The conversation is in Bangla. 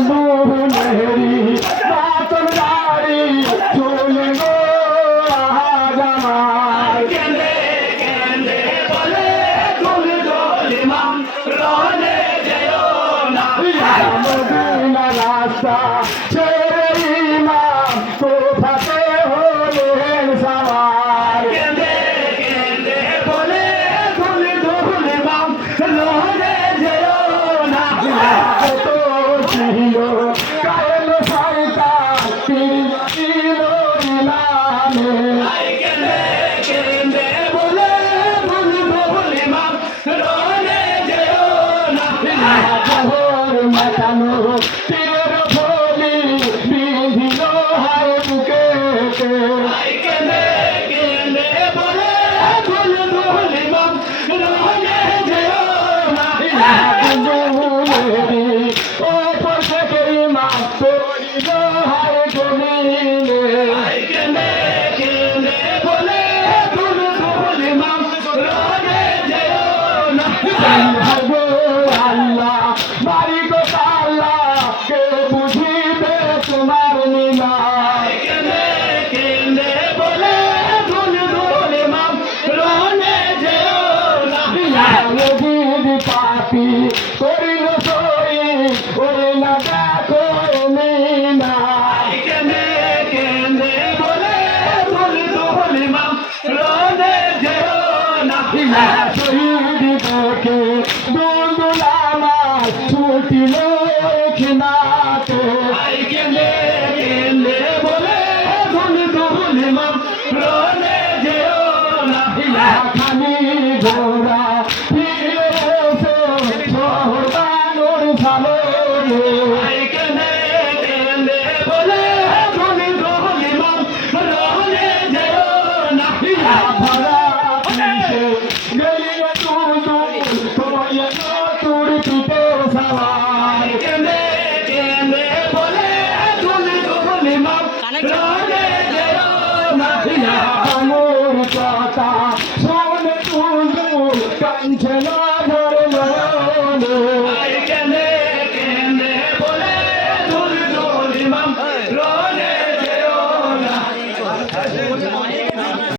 দুনেরি বাতন গাড়ি চলে গো জামাই কেন্দে কেন্দে বলে দুল দুল ইমাম রনে যেও না মদিনা রাস্তা ছেড়ে ইমাম কোথাতে হলেন সবার কেন্দে কেন্দে বলে দুল দুল ইমাম রনে যেও না কত ছিল কাল শয়তান ছিল ইমামে কেন্দে কেন্দে বলে দুল দুল ইমাম রনে যেও না জহর মাতানো তীরের বলি বিধিল হায় বুকে কেন্দে কেন্দে বলে দুল দুল ইমাম রনে যেও না ও পথে ইমাম পড়িল হায় জমিনে কেন্দে কেন্দে বলে দুল দুল ইমাম রনে যেও না ভাগো আল্লাহ বাড়ি গো পাল্লা কে বুঝিবে তোমার নীলা কেন্দে কেন্দে বলে দুল দুল ইমাম রনে যেও না নদীর পাপি করিল সই ওরে না দেখো মিনা কেন্দে কেন্দে বলে দুল দুল ইমাম রনে যেও না শহীদ দেখে দুলদুল আমার ছুটিল খিনাতে কেন্দে কেন্দে বলে দুল দুল ইমাম রনে যেও না খানি ঘোড়া ফিরে এসে সহদানোর সামনে কেন্দে কেন্দে বলে দুল দুল ইমাম রনে যেও না ভরা পিছে গেলিল দুলদুল তোমায় তোর পিঠে সওয়ার কেন্দে কেন্দে বলে দুল দুল ইমাম রনে যেও না আমার কথা শোনে দুলদুল কাঁদছে না ধরে মনে কেন্দে কেন্দে বলে দুল দুল ইমাম রনে যেও না